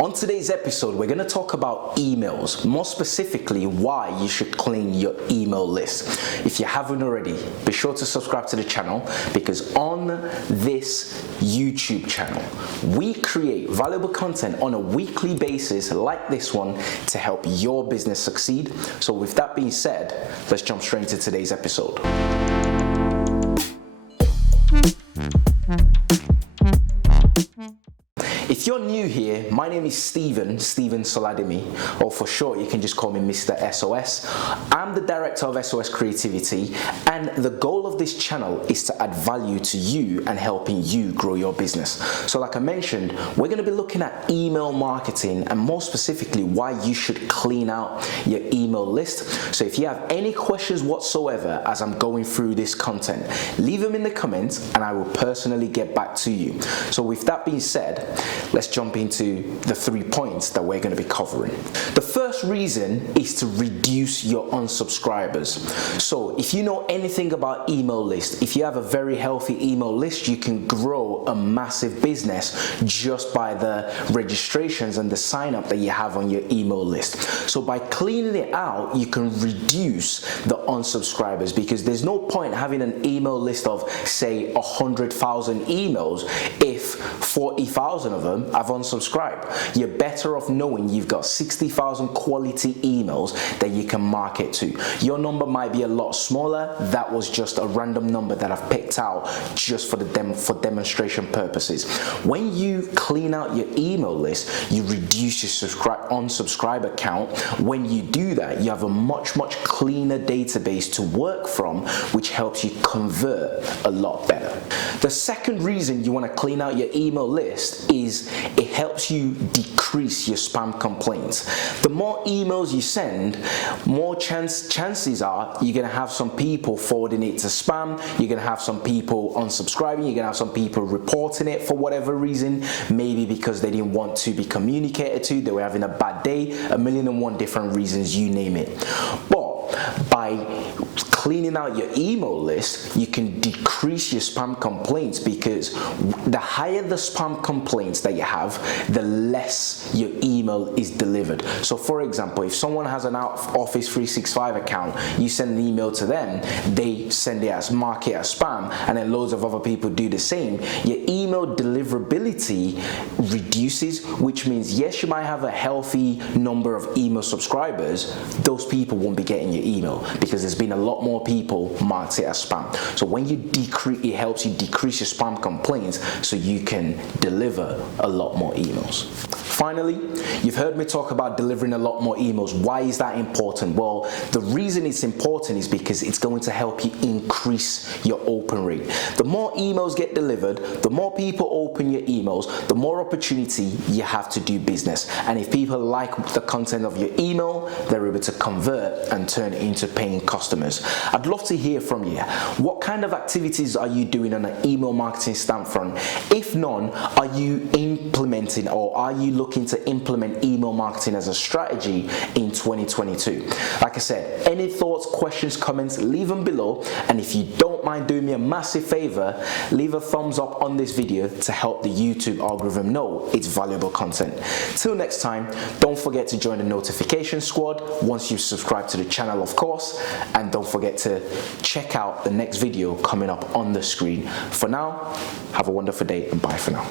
On today's episode, we're going to talk about emails, more specifically why you should clean your email list. If you haven't already, be sure to subscribe to the channel because on this YouTube channel, we create valuable content on a weekly basis like this one to help your business succeed. So with that being said, let's jump straight into today's episode. If you're new here, my name is Steven Soladimi, or for short, you can just call me Mr. SOS. I'm the director of SOS Creativity, and the goal of this channel is to add value to you and helping you grow your business. So like I mentioned, we're going to be looking at email marketing and more specifically why you should clean out your email list. So if you have any questions whatsoever as I'm going through this content, leave them in the comments and I will personally get back to you. So with that being said, let's jump into the 3 points that we're going to be covering. The first reason is to reduce your unsubscribers. So if you know anything about email lists, if you have a very healthy email list, you can grow a massive business just by the registrations and the sign up that you have on your email list. So by cleaning it out, you can reduce the unsubscribers because there's no point having an email list of say 100,000 emails if 40,000 of them have unsubscribed. You're better off knowing you've got 60,000 quality emails that you can market to. Your number might be a lot smaller. That was just a random number that I've picked out just for demonstration purposes. When you clean out your email list, you reduce your unsubscriber count. When you do that, you have a much cleaner database to work from, which helps you convert a lot better. The second reason you want to clean out your email list is it helps you decrease your spam complaints. The more emails you send, more chances are you're going to have some people forwarding it to spam, you're going to have some people unsubscribing, you're going to have some people reporting it for whatever reason, maybe because they didn't want to be communicated to, they were having a bad day, 1,000,001 different reasons, you name it. But by cleaning out your email list, you can decrease your spam complaints because the higher the spam complaints that you have, the less your email is delivered. So for example, if someone has an Office 365 account, you send an email to them, they send it as mark it as spam, and then loads of other people do the same, your email deliverability reduces, which means yes, you might have a healthy number of email subscribers, those people won't be getting your email because there's been a lot more people marked it as spam. So when you decrease, it helps you decrease your spam complaints so you can deliver a lot more emails. Finally, you've heard me talk about delivering a lot more emails. Why is that important? Well, the reason it's important is because it's going to help you increase your open rate. The more emails get delivered, the more people open your emails, the more opportunity you have to do business. And if people like the content of your email, they're able to convert and turn it into paying customers. I'd love to hear from you. What kind of activities are you doing on an email marketing standpoint? If none, are you implementing or are you looking to implement email marketing as a strategy in 2022? Like I said, any thoughts, questions, comments, leave them below. And if you don't mind doing me a massive favor, leave a thumbs up on this video to help the YouTube algorithm know it's valuable content. Till next time, don't forget to join the notification squad once you've subscribed to the channel, of course, and don't forget to check out the next video coming up on the screen. For now, have a wonderful day and bye for now.